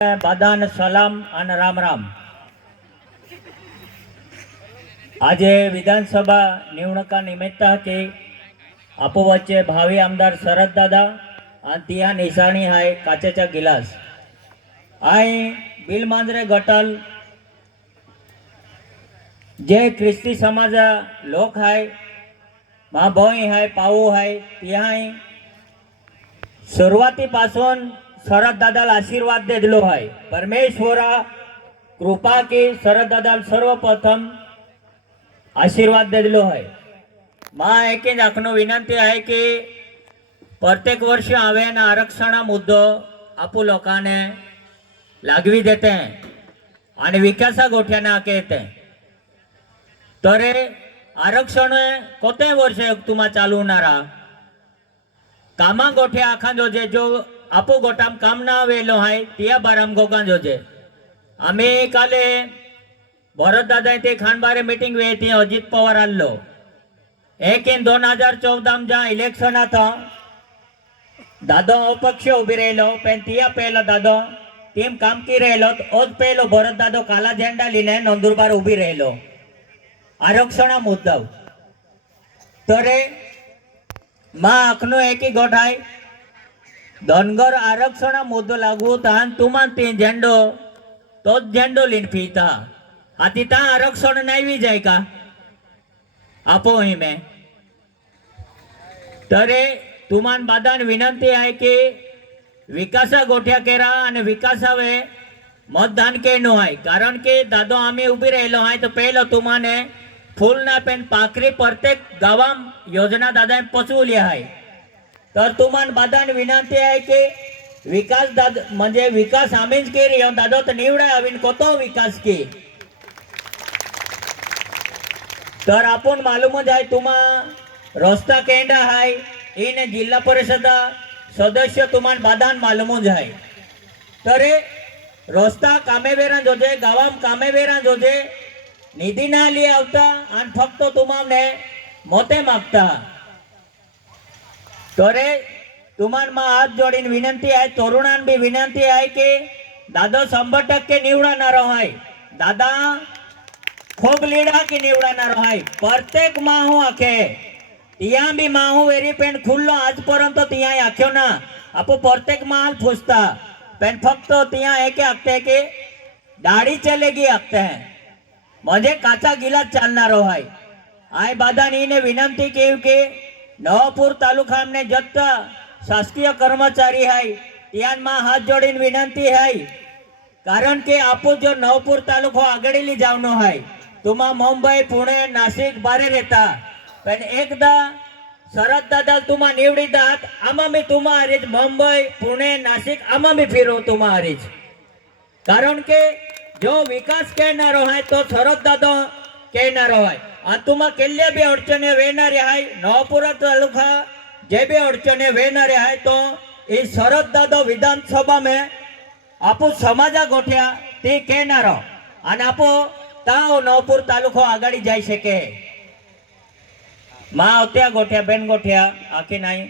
बादान सलाम અને राम राम। आज विधानसभा निवडणुका निमित्त की आपो वच्चे भावी आमदार शरद दादा आणि तिया निशाणी हाय काचेचा गिलास आई बिल मांजरे गटल जे ख्रिस्ती समाज लोक हाय मा भाई हाय पाऊ हाय तिया सुरुवातीपासून शरद दादाला आशीर्वाद दिलो आहे। परमेश्वरा कृपा की शरद दादाला सर्वप्रथम आशीर्वाद दिलो आहे। मा एक आखनो विनंती आहे की प्रत्येक वर्ष आवे ना आरक्षण मुद्दो आपू लोकांने लागवी देते हैं आणि विकासा गोठ्याने कहते तरे आरक्षण कोते वर्ष तुम्हा चालू नारा कामा गोठ्या आखा जोजे जो आपो गोटाम काम ना वेलो हाय तिया बाराम गोगा जोजे। आम्ही काले भरत दादा ते खानबारे मीटिंग वे थी अजित पवार आलो एक इन 2014 जा इलेक्शन था दादो अपक्ष उभी रहेलो पण तिया पहला दादो टीम काम की रहेलो ओज पहलो भरत दादो काला झेंडा लीने नंदुरबार उभी रहेलो आरक्षण मुद्दा तरे मा आखनो एक ही गोठ हाय धनगर आरक्षण मुद्दो लागू तान तुमान ते झेंडो तो झेंडो लीन फीता आती ता आरक्षण नहीं भी जाए का आपो ही में तरे तुमान बादान विनंती है कि विकासा गोठ्या केरा आणि विकासावे मतदान के नो है कारण के दादो आम्ही उभी रहेलो है तो पहलो तुमाने फूल ना पेन पाखरी प्रत्येक गावाम योजना दादा पचवली है तर तुमान बादान विनंती आहे की विकास दादा म्हणजे विकास आम्हीच केली दादा तर निवडा आवीन कोतो विकास की तर आपण मालूम जाय तुम्हा रस्ता केंद्र हाय इन जिल्हा परिषद सदस्य तुमान बादान मालूम जाय तरे रस्ता कामेवेरा जोजे गावाम कामेवेरा जोजे निधी ना ली आवता आणि फक्त तुम्हाने मोते मागता तोरे तुमान मा हाथ जोड़ीन विनंती है तरुणान भी विनंती है कि दादा 100% निवडणार आहे दादा खूब लीडा की निवडणार आहे प्रत्येक माहू आखे तिया भी माहू वेरी पेन खुल्लो आजपर्यंत तिया आख्यो ना आपो प्रत्येक माल फुसता पेन फक्त तिया एक आखते कि दाढ़ी चलेगी आखते हैं मुझे काचा गिलास चालणार है आय बादानी ने विनंती की कि नवापूर तालुका में जत्ता शासकीय कर्मचारी है त्यान में हाथ जोड़ीन विनंती है कारण के आपो जो नवपूर तालुको आगड़ी जावनो है तुमा मुंबई पुणे नासिक बारे रहता पण एकदा शरद दादा तुमा निवडी दात आमा मी तुमा हरीज मुंबई पुणे नासिक आमा मी फिरो तुमा हरीज कारण के जो विकास कहनारो है तो शरद दादा कहनारो है तुमा केल्ले भी अडचणे वेणारे आहे नवापूर तालुका जे भी अडचणे वेणारे आहे तो इस शरद दादा विधानसभा में आपो समाजा गोठ्या ते कहनारो आणि आपो ताव नवापूर तालुको आगाड़ी जाई सके मा होत्या गोठ्या बेन गोठ्या आखी नाही।